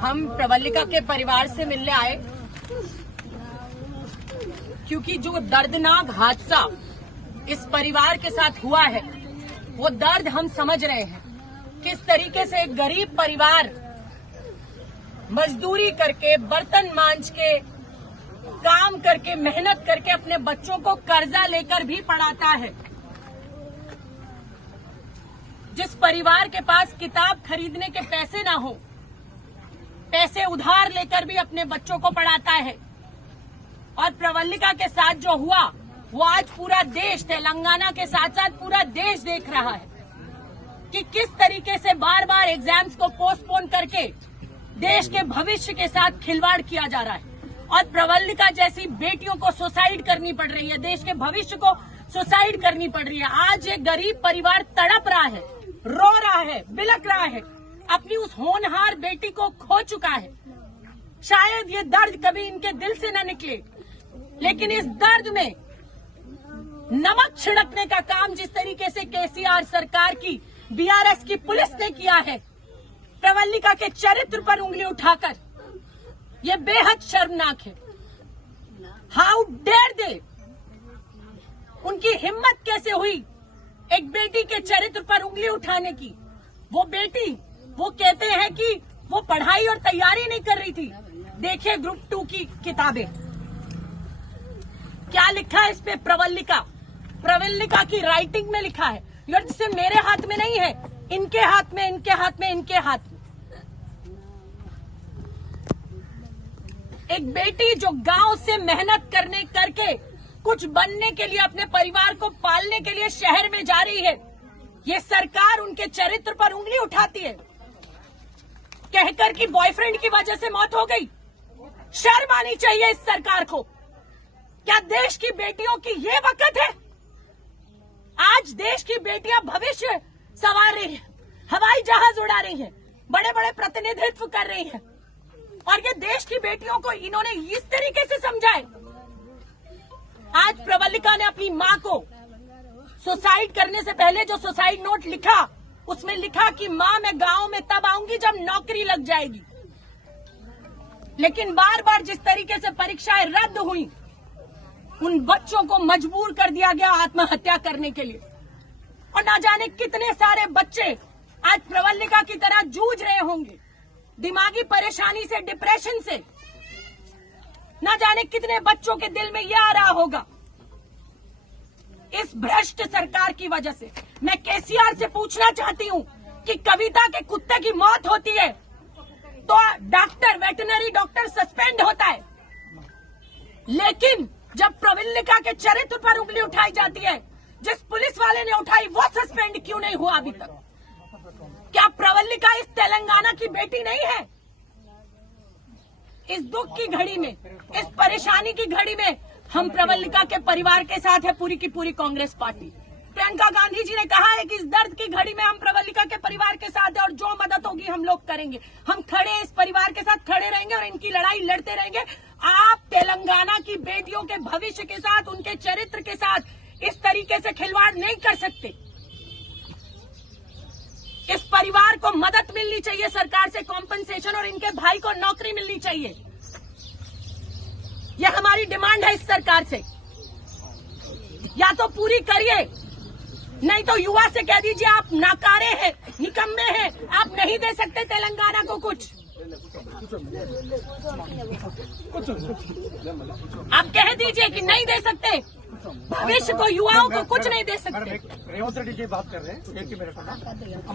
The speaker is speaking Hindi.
हम प्रवल्लिका के परिवार से मिलने आए क्योंकि जो दर्दनाक हादसा इस परिवार के साथ हुआ है वो दर्द हम समझ रहे हैं। किस तरीके से एक गरीब परिवार मजदूरी करके, बर्तन मांज के, काम करके, मेहनत करके अपने बच्चों को कर्जा लेकर भी पढ़ाता है। जिस परिवार के पास किताब खरीदने के पैसे ना हो, पैसे उधार लेकर भी अपने बच्चों को पढ़ाता है। और प्रवल्लिका के साथ जो हुआ वो आज पूरा देश, तेलंगाना के साथ साथ पूरा देश देख रहा है कि किस तरीके से बार बार एग्जाम्स को पोस्टपोन करके देश के भविष्य के साथ खिलवाड़ किया जा रहा है। और प्रवल्लिका जैसी बेटियों को सुसाइड करनी पड़ रही है, देश के भविष्य को सुसाइड करनी पड़ रही है। आज एक गरीब परिवार तड़प रहा है, रो रहा है, बिलख रहा है, अपनी उस होनहार बेटी को खो चुका है। शायद ये दर्द कभी इनके दिल से न निकले, लेकिन इस दर्द में नमक छिड़कने का काम जिस तरीके से केसीआर सरकार की, बीआरएस की पुलिस ने किया है, प्रवल्लिका के चरित्र पर उंगली उठाकर, ये बेहद शर्मनाक है। हाउ डेयर दे, उनकी हिम्मत कैसे हुई एक बेटी के चरित्र पर उंगली उठाने की। वो बेटी, वो कहते हैं कि वो पढ़ाई और तैयारी नहीं कर रही थी। देखिए ग्रुप 2 की किताबें, क्या लिखा है इस पे? प्रवल्लिका की राइटिंग में लिखा है। यार जिससे मेरे हाथ में नहीं है, इनके हाथ में, इनके हाथ में, इनके हाथ में। एक बेटी जो गांव से मेहनत करके कुछ बनने के लिए, अपने परिवार को पालने के लिए शहर में जा रही है, ये सरकार उनके चरित्र पर उंगली उठाती है, कहकर कि बॉयफ्रेंड की वजह से मौत हो गई। शर्म आनी चाहिए इस सरकार को। क्या देश की बेटियों की ये वक्त है? आज देश की बेटियां भविष्य संवार रही हैं, हवाई जहाज उड़ा रही हैं, बड़े बड़े प्रतिनिधित्व कर रही हैं, और ये देश की बेटियों को इन्होंने इस तरीके से समझा है। आज प्रवल्लिका ने अपनी मां को सुसाइड करने से पहले जो सुसाइड नोट लिखा, उसमें लिखा कि मां मैं गांव में तब आऊंगी जब नौकरी लग जाएगी। लेकिन बार बार जिस तरीके से परीक्षाएं रद्द हुई, उन बच्चों को मजबूर कर दिया गया आत्महत्या करने के लिए। और ना जाने कितने सारे बच्चे आज प्रवल्लिका की तरह जूझ रहे होंगे, दिमागी परेशानी से, डिप्रेशन से। ना जाने कितने बच्चों के दिल में यह आ रहा होगा। इस भ्रष्ट सरकार की वजह से मैं केसीआर से पूछना चाहती हूं कि कविता के कुत्ते की मौत होती है तो डॉक्टर, वेटरनरी डॉक्टर सस्पेंड होता है, लेकिन जब प्रवल्लिका के चरित्र पर उंगली उठाई जाती है, जिस पुलिस वाले ने उठाई वो सस्पेंड क्यों नहीं हुआ अभी तक? क्या प्रवल्लिका इस तेलंगाना की बेटी नहीं है? इस दुख की घड़ी में, इस परेशानी की घड़ी में हम प्रवल्लिका के परिवार के साथ है पूरी की पूरी कांग्रेस पार्टी। प्रियंका गांधी जी ने कहा है कि इस दर्द की घड़ी में हम प्रवल्लिका के परिवार के साथ है और जो मदद होगी हम लोग करेंगे। हम खड़े हैं, इस परिवार के साथ खड़े रहेंगे और इनकी लड़ाई लड़ते रहेंगे। आप तेलंगाना की बेटियों के भविष्य के साथ, उनके चरित्र के साथ इस तरीके से खिलवाड़ नहीं कर सकते। इस परिवार को मदद मिलनी चाहिए सरकार से, कॉम्पनसेशन, और इनके भाई को नौकरी मिलनी चाहिए। यह हमारी डिमांड है इस सरकार से। या तो पूरी करिए, नहीं तो युवा से कह दीजिए आप नाकारे हैं, निकम्मे हैं, आप नहीं दे सकते तेलंगाना को कुछ। आप कह दीजिए कि नहीं दे सकते, भविष्य को, युवाओं को कुछ नहीं दे सकते। रेवंत रेड्डी की बात कर रहे हैं, एक मिनट।